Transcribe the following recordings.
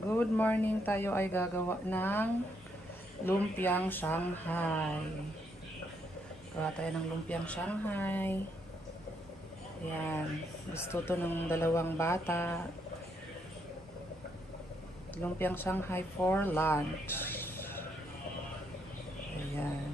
Good morning, tayo ay gagawa ng lumpiang Shanghai. Gawa tayo ng lumpiang Shanghai. Ayan. Gusto to ng dalawang bata. Lumpiang Shanghai for lunch. Ayan.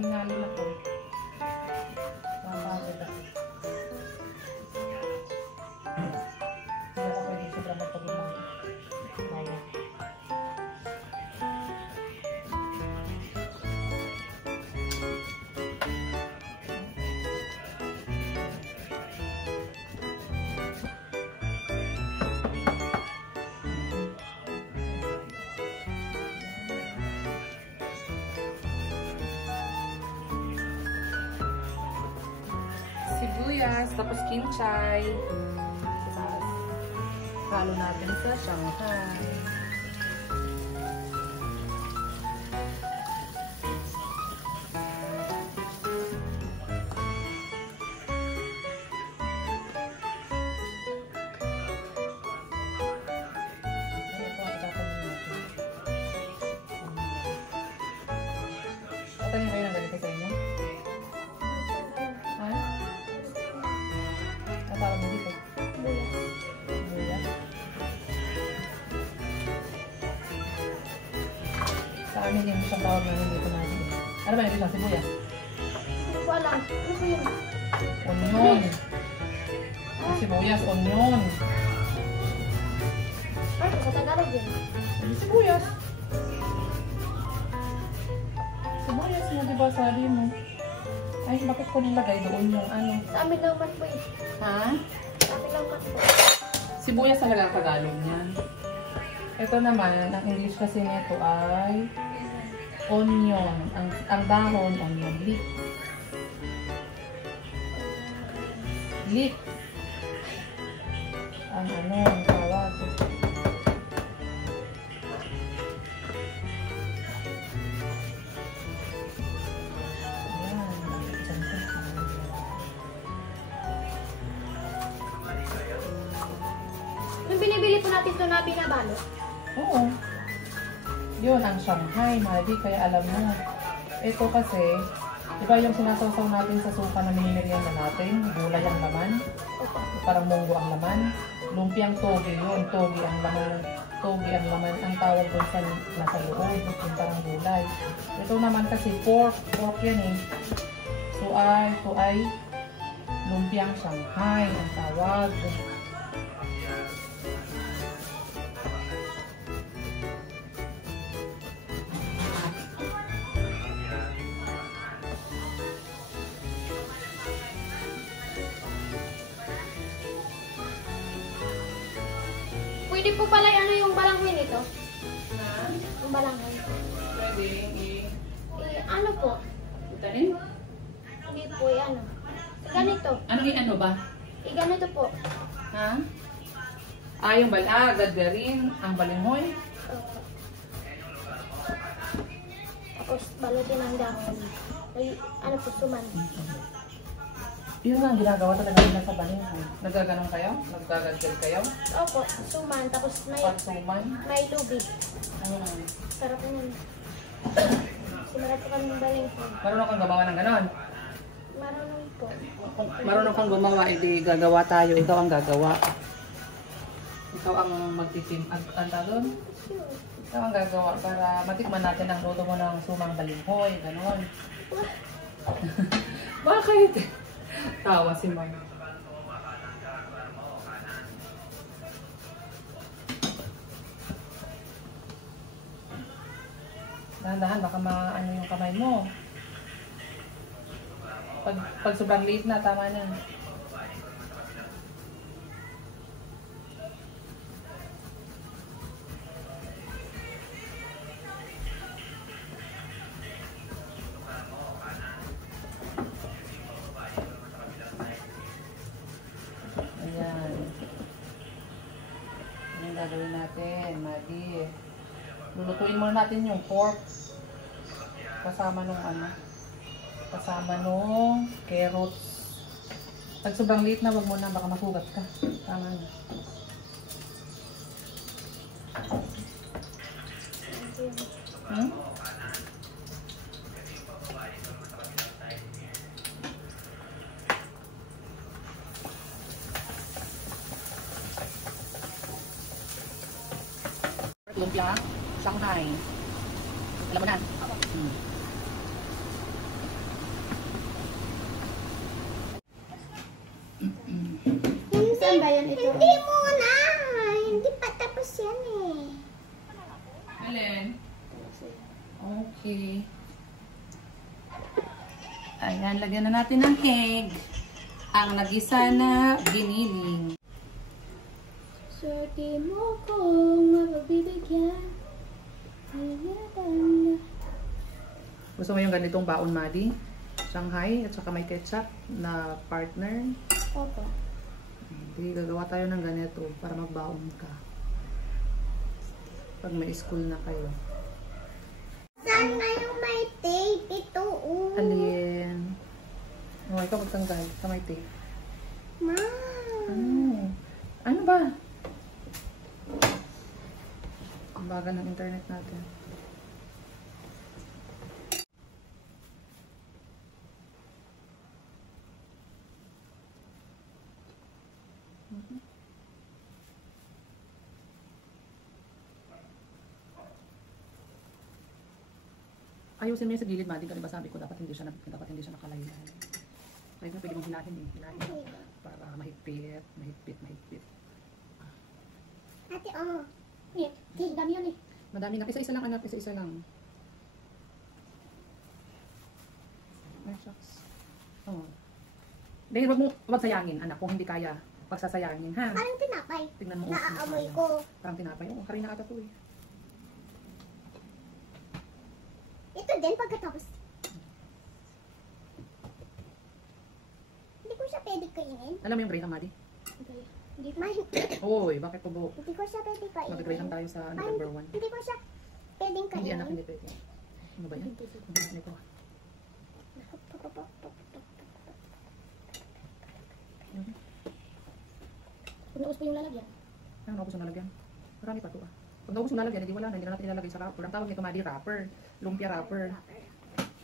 Hinalin ako. Mabagod ako. Hindi ako pwede sobrang magpagulong. Kaya. Sibuyas, tapos kimchi. Tapos, halo natin sa Shanghai. Patayin kayo ng ganito sa inyo? Tawag mo dito? Buyas. Sa amin yung isang tawag namin dito natin. Ano ba yung isang sibuyas? Hindi ko alam. Ano ko yun? Onion. Yung sibuyas, onion. Ano sa Tagalog yun? Yung sibuyas. Sibuyas mo, diba sabi mo? Ay, bakit ko nilagay doon yung ano? Sa amin lang man po eh. Ha? Sa amin lang man po. Sibuyas talaga ang Tagalog niyan. Ito naman, ang English kasi nito ay onion. Ang dahon, onion. Leek. Leek. Ang ano, ang tawag. Yung binibili po natin ito na binabalo. Oo. Yun ang Shanghai, Madi. Kaya alam mo. Ito kasi, diba yung sinasawsaw natin sa suka na minimerienda natin, gulay ang laman, Opo. parang munggo ang laman, lumpiang toge yun, toge ang laman, ang tawag doon sa nasa loob, yung parang gulay. Ito naman kasi pork yan eh. So ay lumpiang Shanghai ang tawag. Pwede po pala yung balanghoy nito? Ha? Yung balanghoy. Pwede Ano po? itanim? Hindi po ano. Ganito. Ano ba? Ganito po. Ha? Yung gagarin, ang balinghoy. Opo. Tapos balutin ang dahon. Ay, ano po, suman. Yun nga ang ginagawa talaga nila sa balinghoy. Nagaganon kayo? Nagagadgal kayo? Opo, suman. Tapos Pansuman? may lubig. Hmm. Sarap nun. Simarap po kami ng balinghoy. Marunong kang gumawa ng ganon? Marunong po. Kung marunong kang gumawa, edi gagawa tayo. Ikaw ang gagawa. Ikaw ang magtitim. Anta doon? Sure. Ikaw ang gagawa para matikman natin ang luto mo ng sumang balinghoy. Ganon. Bakit? Tawa si Mama. Dahan-dahan, baka maano yung kamay mo. Pag sobrang liit na, tama na. gagawin natin, Madi. Lulutuin muna natin yung pork. Kasama nung ano. Kasama nung carrots. Pag sobrang liit na, wag mo na. Baka masugat ka. Tama na. Hmm? Lumpia, Shanghai. Alam mo na? Saan ba yan ito? Hindi muna! Hindi pa tapos yan eh. Alin? Okay. Ayan, lagyan na natin ng egg. Ang nagisa na giniling. Swerte mo kong mapagbibigyan. Gusto mo yung ganitong baon, Madi? Shanghai at saka may ketchup na partner. Opo. Hindi, gagawa tayo ng ganito para magbaon ka. Pag may school na kayo. Saan nga yung may tape? Ito, Alin? Oh, ikaw magtanggal sa may tape. Ma! Ano ba? Ang bagal ng internet natin. Ayusin mo yung sa gilid, Madi. Kasi ba sabi ko, dapat hindi siya nakalaylan. Kaya na pwede mong hilahin eh. Hilahin para mahigpit, mahigpit. Ate, dami yun eh. Madami na. Isa-isa lang, anak. Isa-isa lang. Ay, shucks. Oh. Dahil wag sayangin, anak. Kung hindi kaya, pagsasayangin, ha? Parang tinapay. Tignan mo. Naaamoy ko. Parang tinapay. Oo, karina ata to eh. Ito din pagkatapos. Hindi ko siya pwede kainin. Alam mo yung Graham, Madi? Hindi ko. Oy, bakit po bo? Hindi ko siya pwede kainin. Mag-Graham tayo sa November 1. Hindi ko siya pwedeng kainin. Hindi anak, hindi pwede. Ano ba yan? Ano ito? Kung naus pa yung lalagyan. Ano naubos yung lalagyan? Marami pa to ah. Pag naubos yung lalagyan, hindi wala na. Hindi na natin ilalagay sa wrapper. Ang tawag nito, Madi, wrapper. Lumpia wrapper.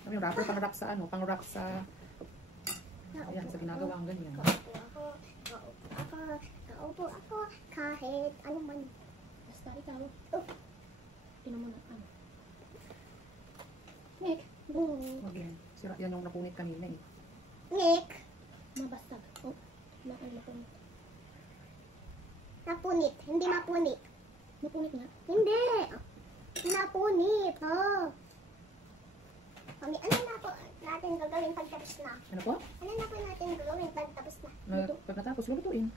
Ano yung wrapper? Pang-wrap sa ano? Pang-wrap sa... Ayan, sa ginagawa ang ganyan. Kaupo ako, kahit ano man. Basta ikaw. Tinan mo na, ano. Nick. Wag yan. Sira yan yung napunit kanina eh. Nick. Mabastag. Napunit. Napunit. Hindi mapunit. Napunit nga? Hindi. Napunit. Mami, ano na po natin gagawin pag tapos na? Ano po? Ano na po natin gagawin pag tapos na? Pag natapos, lulutuin.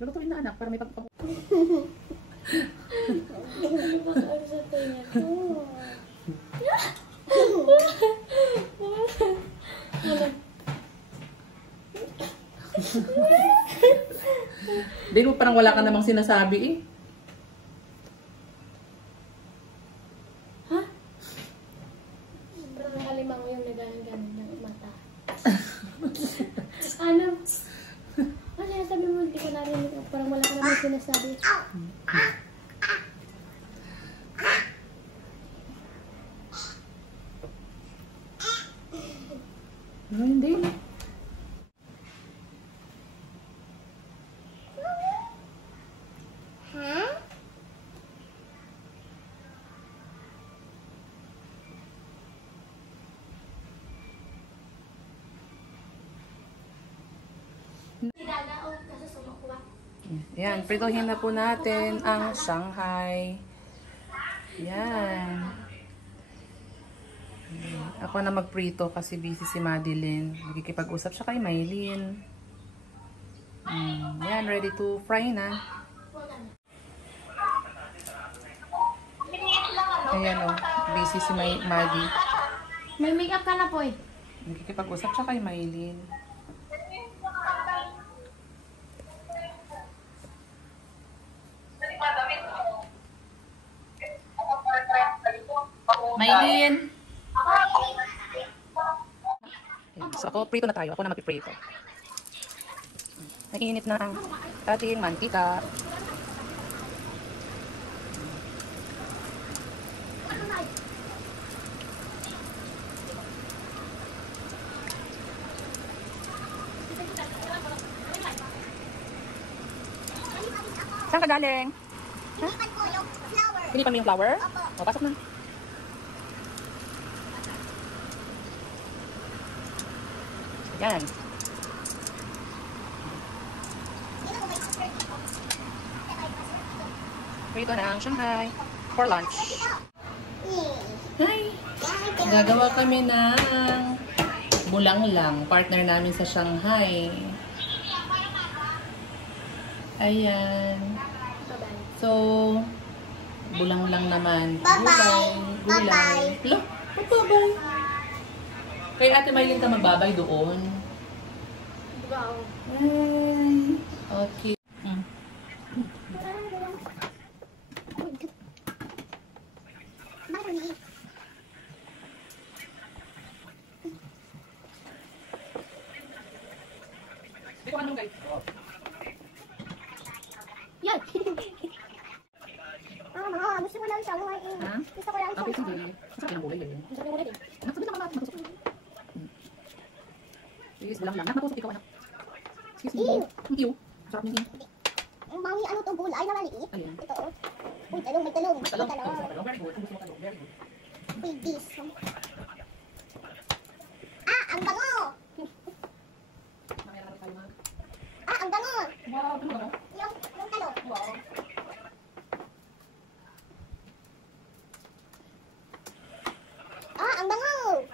Lulutuin na anak para may pag... Di mo parang wala ka namang sinasabi eh. Alimango yung naganon-ganon ng mata. Ano? Ano yan? Sabi mo, hindi ko narinig. Parang wala ka naman sinasabi. No, hindi. Ha? Yan, prituhin na po natin ang Shanghai. Yan. Ako na magprito kasi busy si Madeline. Nagkikipag-usap siya kay Maylin. Yan, ready to fry na. Ayan o, busy si Maddie. May makeup ka na po eh. Nagkikipag-usap siya kay Maylin. Maylin. So ako, prito na tayo. Ako na mag-prito. Nainit na ang ating mantika. Saan ka galing? Pinipan ko yung flower. Pinipan mo yung flower? Opo. O, pasok na. Yan. Prito na ang Shanghai for lunch. Hi! Gagawa kami ng bulanglang, partner namin sa Shanghai. Ayan. So, bulanglang naman. Bye-bye. Bye-bye. Hello? Bye-bye. Kay Ate Maylin ka magbabay doon. Wow. Ay. Okay. Yan. Mama, gusto ko lang siya. Ha? Gusto ko lang siya. Okay, sige. Sa akin ang kulay yun. Gusto ko lang din. Sabi naman natin, matusok. Please, bulanglang. Natusok ikaw, anak. Excuse me. Ang iyo. Sarap niya yun. Mami, ano to gulay na maliit? Ayan. Ito. Uy, talong, may talong. May Talong. talong. Very good. Gusto mo talong. Very good. Uy, this. Ah, ang bango! Mamaya naman tayo mag... Ah, ang bango! Wow, ano ba? Yung talong. Wow. Ah, ang bango!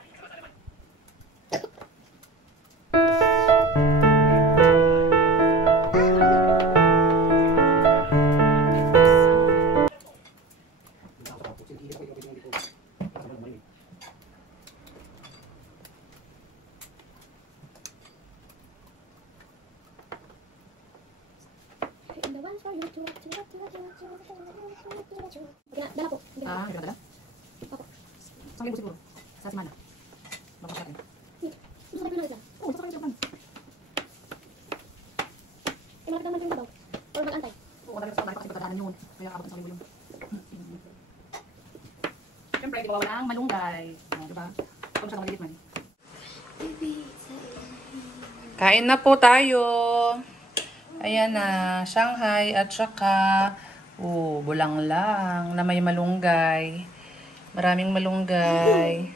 Dala po. Ah, dala? Isang libo siguro. Sa semana. Baka sa akin. Gusto ko lang. Oo, sa akin naman. Malapit naman yung babaw. Or mag-antay. Oo, talaga sa akin kasi pagkadaanan yun. Kaya abot ng 1,000 yun. Siyempre, di ba walang malunggay. Diba? Kung siya maliit man. Kain na po tayo. Ayan na, Shanghai at saka bulanglang na may malunggay. Maraming malunggay.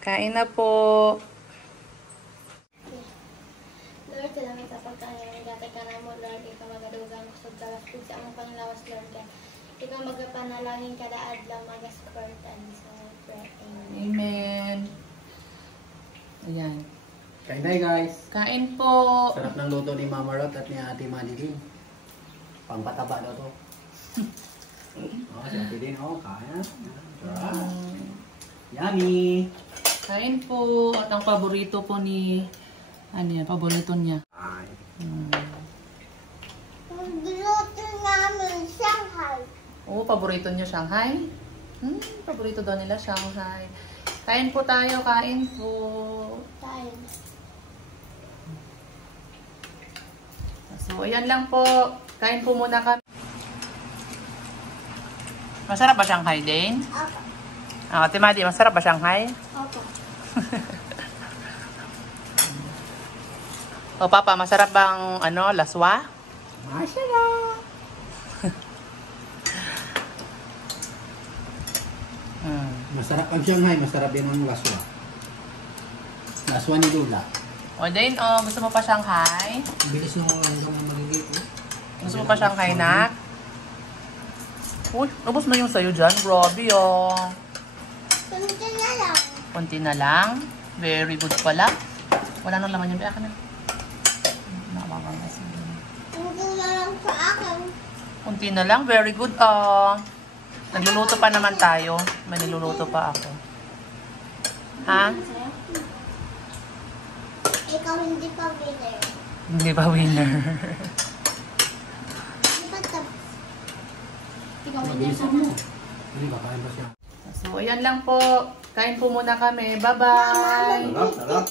Kain na po. Lord, salamat sa pagkain ng dati ka na mo, Lord. Ikaw magadugang kusog ka lastig sa among panglawas, Lord. Ikaw magapanalangin kada adlaw magaskortan sa prayer. Amen. Ayan. Kain na guys. Kain po. Sarap ng luto ni Mama Rot at ni Ate Madeline. Pampataba daw to. Oh, si Ate din. Oh, kain. Sarap. Yummy. Kain po. At ang paborito po ni... Ano yan? Paborito niya. Ay. Magluto namin Shanghai. Oo, paborito niya Shanghai. Paborito daw nila Shanghai. Kain po tayo. Kain po. Kain. So, ayan lang po. Kain po muna kami. Masarap ba Shanghai din? Opo. Ate Madi, masarap ba Shanghai? Opo. O Papa, masarap bang laswa? Masarap. Masarap ang Shanghai. Masarap din ang laswa. Laswa ni Lula. O din, gusto mo pa Shanghai? Bilis nung hanggang magigit. Gusto mo pa Shanghai na? Uy, ubos na yung sayo dyan. Grabe Kunti na lang. Kunti na lang. Very good pala. Wala nang laman yun. Kaya ka na. Kunti na lang sa akin. Kunti na lang. Very good. Nagluluto pa naman tayo. May niluluto pa ako. Ha? Ikaw hindi pa winner. Hindi ba winner? Hindi pa tapos. Ikaw winner Mabilisan naman. mo. Hindi, kakain ba siya? So, ayan lang po. Kain po muna kami. Bye-bye! Sarap, sarap.